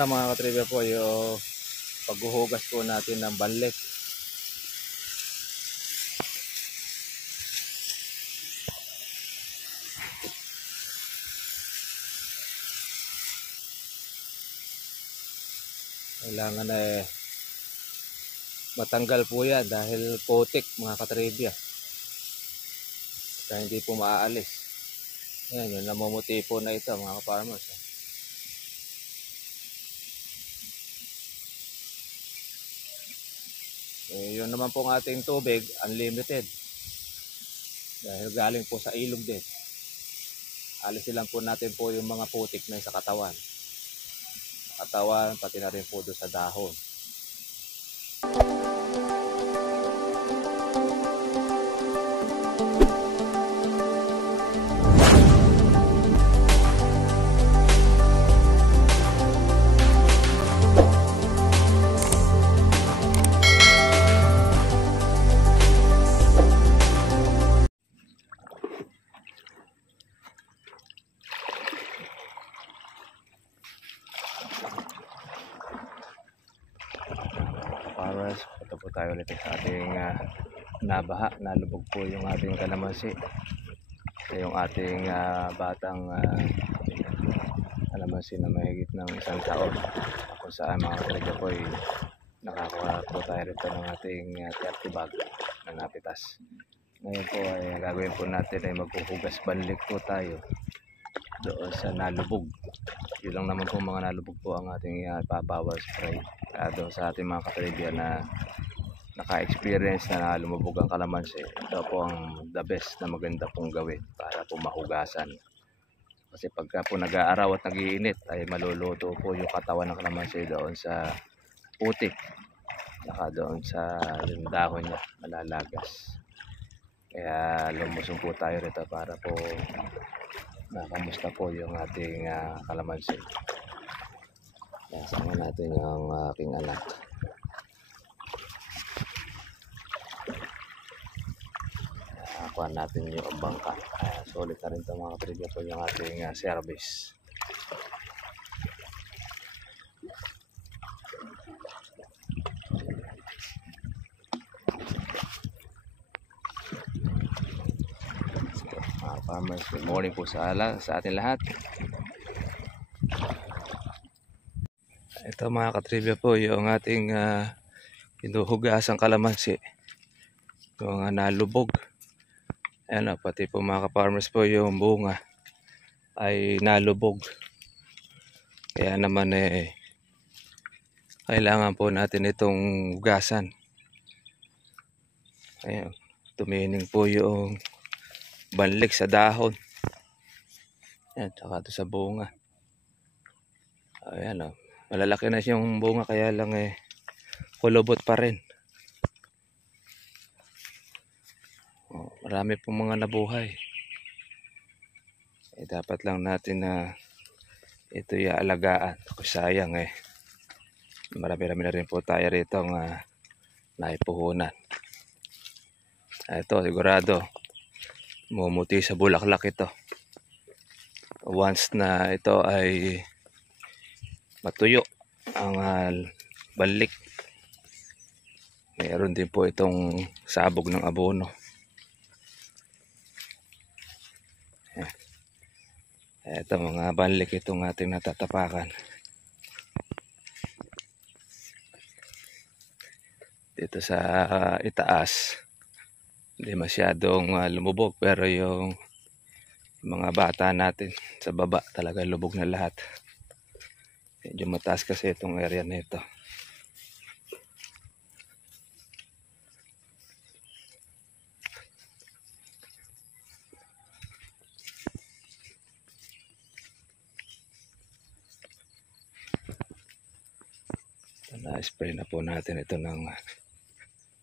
Ito mga katribya po yung paghuhugas po natin ng banlik. Kailangan matanggal po yan dahil putik mga katribya. Kaya hindi po maaalis. Yan, yung namumuti po na ito mga ka-farmers. Yun naman po ang ating tubig, unlimited. Dahil galing po sa ilog din. Alisin lang po natin po yung mga putik na sa katawan. Pati na rin po doon sa dahon. Farmers, ito po tayo ulit sa ating nabaha. Nalubog po yung ating kalamansi. Yung ating batang kalamansi na mahigit ng 1 taon. Kung saan mga katribya po ay nakakuha po tayo rito ng ating 30 bag na napitas. Ngayon po ay gagawin po natin ay maghuhugas banlik po tayo doon sa nalubog. Yun lang naman po mga nalubog po ang ating power spray. Doon sa ating mga katribya na naka-experience na lumubog ang kalamansi, ito po ang the best na maganda pong gawin para po mahugasan. Kasi pagka po nag-aaraw at nag-iinit ay maluluto po yung katawan ng kalamansi doon sa putik, saka doon sa dahon niya malalagas. Kaya lumusong po tayo rito para po makamusta po yung ating kalamansi. Kasama natin yung aking anak. Kuha natin yung bangka. Solid na rin ito mga katribya po yung ating service. Farmers, good morning po sa ating lahat. Ito mga katribya po yung ating hinuhugasang kalamansi. Yung nalubog. Ayan, pati po mga ka-farmers po yung bunga ay nalubog. Kaya naman kailangan po natin itong hugasan. Ayan, tumining po yung banlik sa dahon. Ayan, tsaka ito sa bunga. Ayan, malalaki na yung bunga kaya lang kulubot pa rin. Marami pong mga nabuhay. Dapat lang natin na ito iaalagaan. Sayang marami-rami na rin po tayo rito naipuhunan. Ito sigurado mumuti sa bulaklak ito. Once na ito ay matuyo ang balik, mayroon din po itong sabog ng abono. Ito mga banlik itong ating natatapakan. Dito sa itaas hindi masyadong lumubog, pero yung mga bata natin sa baba talaga lubog na lahat. Medyo mataas kasi itong area na ito. Na-spray na po natin ito ng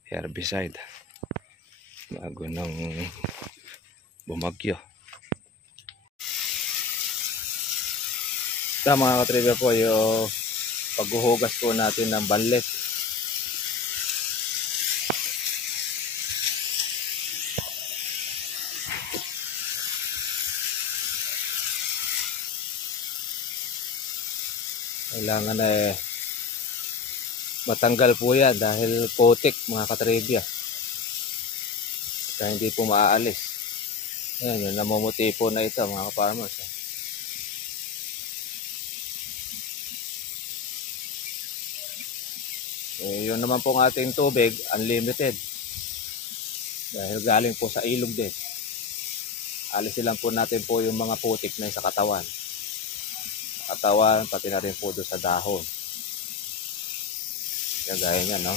herbicide bago nang bumagyo. Ito mga katribya po yung paghuhugas po natin ng banlik. Kailangan matanggal po yan dahil putik mga katribya. Kaya hindi po maaalis. Ayan, yung namumuti po na ito mga farmers. Yun naman po ang ating tubig, unlimited. Dahil galing po sa ilog din. Alisin lang po natin po yung mga putik na sa katawan. Pati na rin po doon sa dahon. Yan, gaya niya, no?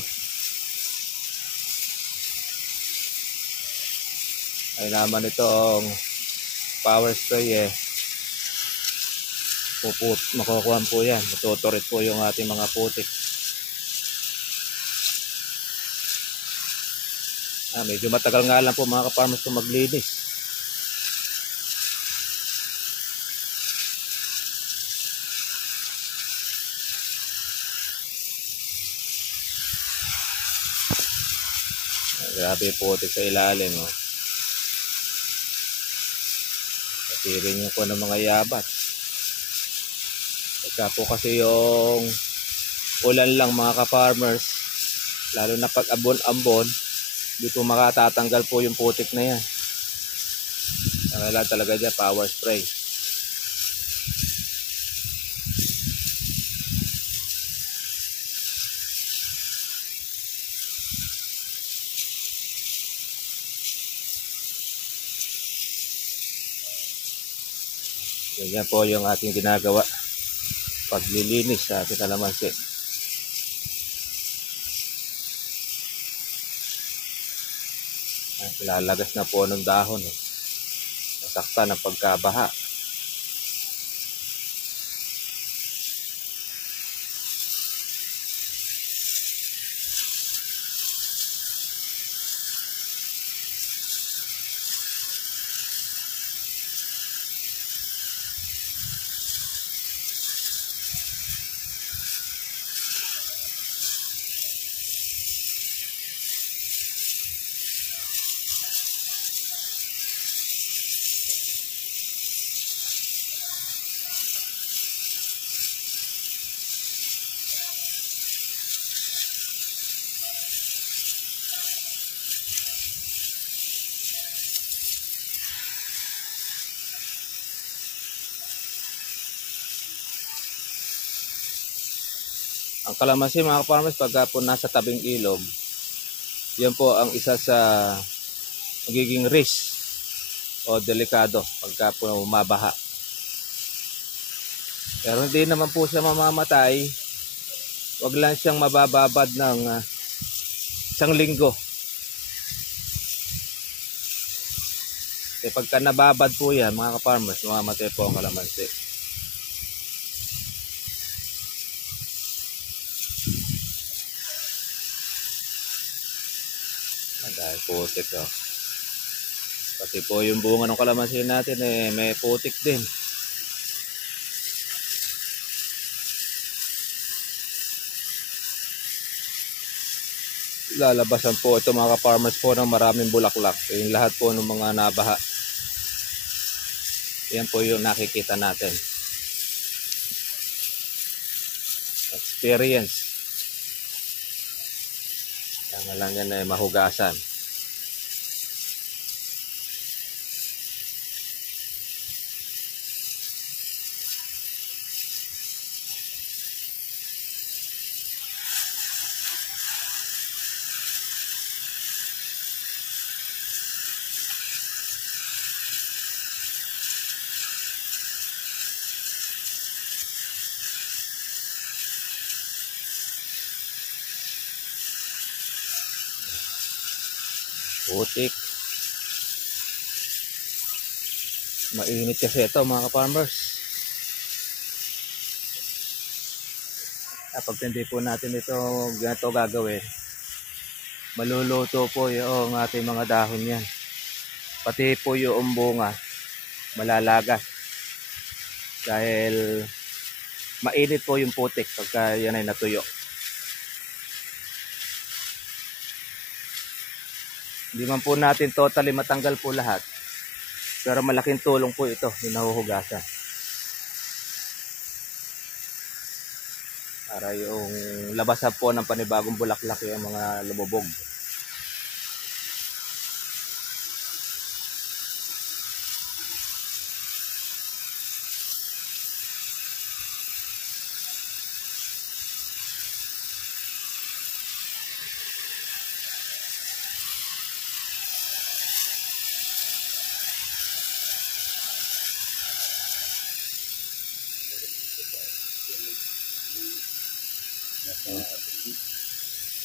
Ay naman itong power spray makukuha po yan. Matuturit po yung ating mga putik. Medyo matagal nga lang po mga ka-farmers kung maglinis. Grabe putik sa ilalim. Patirin nyo po ng mga yabat. Pagka po kasi yung ulan lang mga ka-farmers, lalo na pag ambon-ambon, hindi po makatatanggal po yung putik na yan. Kailangan talaga dyan power spray. Ganyan po yung ating ginagawa paglilinis sa ating kalamansi. Lalagas na po ng dahon. Masakta ng pagkabaha. Ang kalamansi mga farmers, pagka po nasa tabing ilog, yan po ang isa sa magiging risk o delikado pagka po mabaha. Pero hindi naman po siya mamamatay. Wag lang siyang mabababad ng 1 linggo. Pagka nababad po yan mga farmers, mamamatay po ang kalamansi. Dahil putik pati po yung bunga ng kalamansi natin may putik din. Lalabasan po ito mga farmers po ng maraming bulaklak. Yung lahat po ng mga nabaha. Yan po yung nakikita natin. Experience. Kaya lang yan mahugasan. Putik. Mainit kasi ito mga ka-farmers. Pag hindi po natin ito ganito gagawin, maluluto po yung ating mga dahon yan. Pati po yung bunga malalagas. Dahil mainit po yung putik pagka yan ay natuyo. Hindi man po natin totally matanggal po lahat. Pero malaking tulong po ito yung nahuhugasan. para yung labasan po ng panibagong bulaklak yung mga lumubog.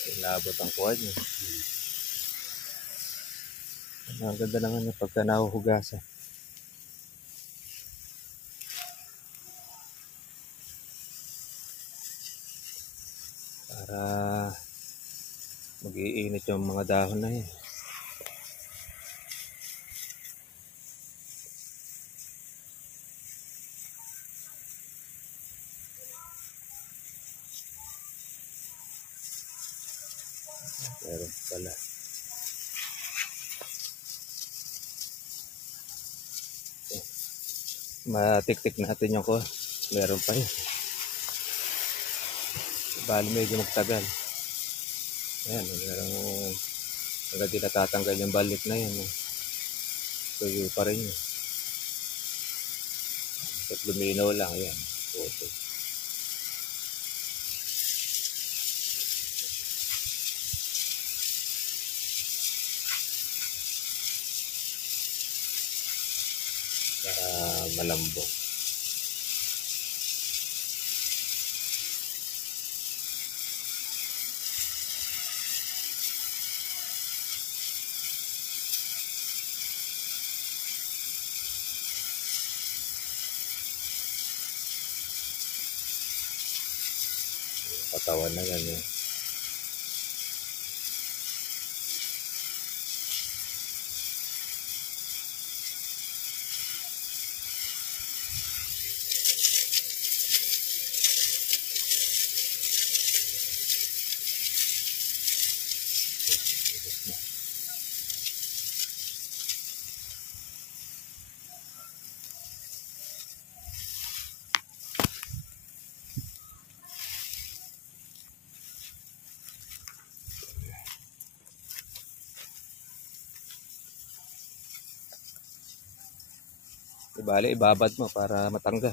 Inabot ang kuwan niya. Ang ganda naman yung pagka nahuhugasan. Para mag-iinit yung mga dahon na yan. Meron pala. Matik-tik natin yung ko. Meron pa yun. Bali medyo magtagal. Ayan, meron hanggang di natatanggal yung balik na yan. Tuyo pa rin yun. At luminaw lang. Ayan. Photo. Malambot. Katawan na yan eh. Ibali, ibabad mo para matanggal.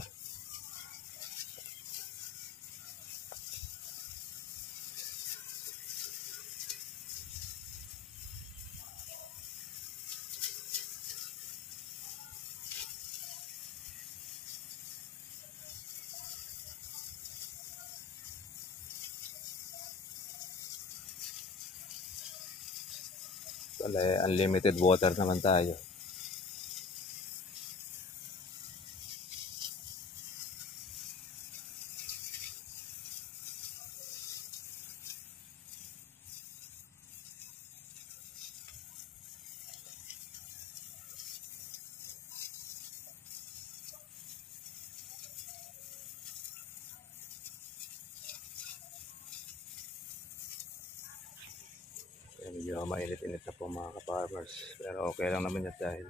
Wala, unlimited water naman tayo. Medyo mainit-init na po mga ka-farmers, pero okay lang naman yan dahil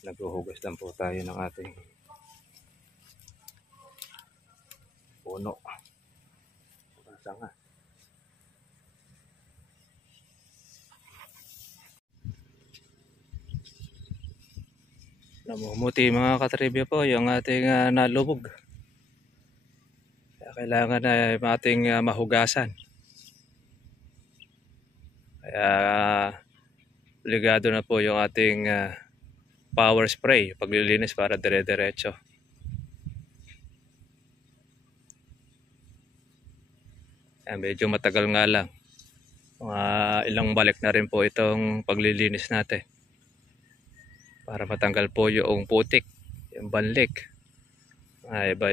naghuhugas lang po tayo ng ating puno. Sanga. Namumuti mga katribya po yung ating nalubog. Kaya kailangan na ating mahugasan. Kaya obligado na po yung ating power spray paglilinis para dire-diretso. Medyo matagal nga lang. Ilang balik na rin po itong paglilinis natin. Para matanggal po yung putik, yung banlik. Iba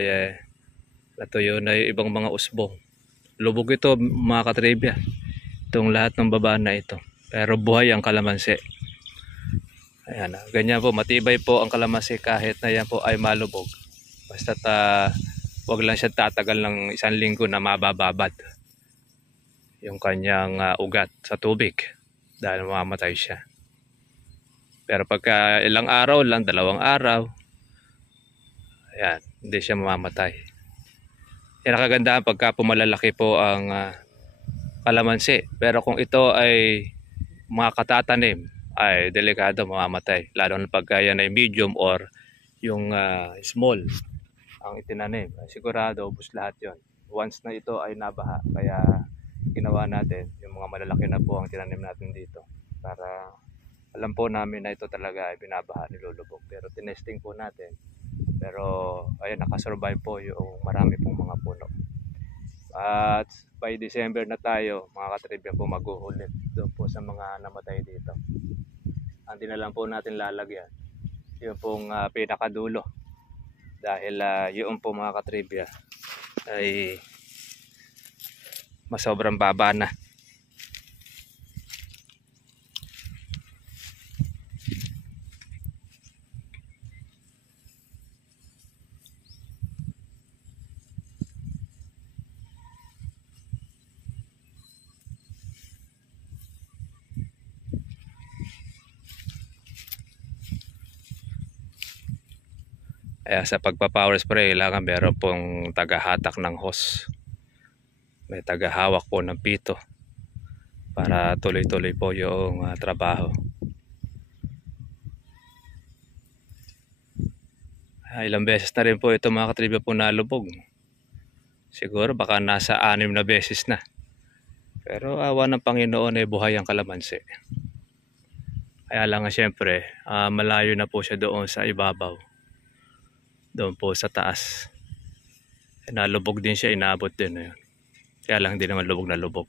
natuyo na yung ibang mga usbong. Lubog ito mga katribya. Itong lahat ng baba na ito. Pero buhay ang kalamansi. Ayan, ganyan po, matibay po ang kalamansi kahit na yan po ay malubog. Basta wag lang siya tatagal ng 1 linggo na mabababad yung kanyang ugat sa tubig dahil mamamatay siya. Pero pagka ilang araw lang, 2 araw, ayan, hindi siya mamamatay. Yan ang kagandahan pagka pumalalaki po ang kalamansi. Pero kung ito ay mga katatanim, ay delikado, mamamatay. Lalo na pagka yan ay medium or yung small ang itinanim. Sigurado, ubos lahat yon. Once na ito ay nabaha, kaya ginawa natin, yung mga malalaki na po ang tinanim natin dito. Para alam po namin na ito talaga ay binabaha, nilulubog. Pero tinesting po natin. Pero ayun, nakasurvive po yung marami pong mga puno. At by December na tayo, mga katribya po, mag-uulit doon po sa mga namatay dito. Ang di na lang po natin lalagyan, yung pong pinakadulo. Dahil yung po mga katribya ay masobrang baba na. Kaya sa pagpa-power spray, kailangan meron pong tagahatak ng hose. May tagahawak po ng pito para tuloy-tuloy po yung trabaho. Ilang beses na rin po ito mga katribya po nalubog. Siguro baka nasa 6 na beses na. Pero awa ng Panginoon ay buhay ang kalamansi. Kaya lang siyempre, malayo na po siya doon sa ibabaw. Doon po sa taas. Nalubog din siya, inaabot din. Yun. Kaya lang hindi naman lubog na lubog.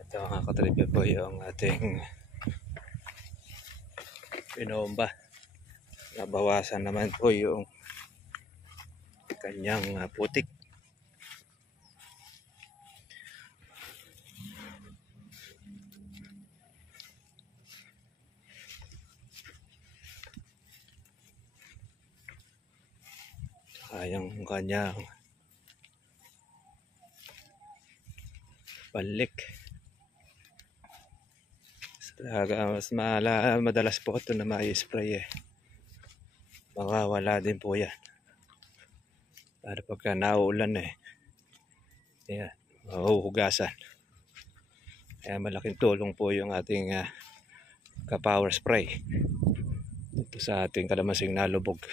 Ito mga katribya po yung ating binomba. Nabawasan naman po yung kanyang putik. Yung kanyang balik. Mas madalas po ito na mai-spray Mawawala din po yan. Para pagka nauulan yan, mahuhugasan. Kaya malaking tulong po yung ating ka-power spray dito sa ating kalamansing nalubog.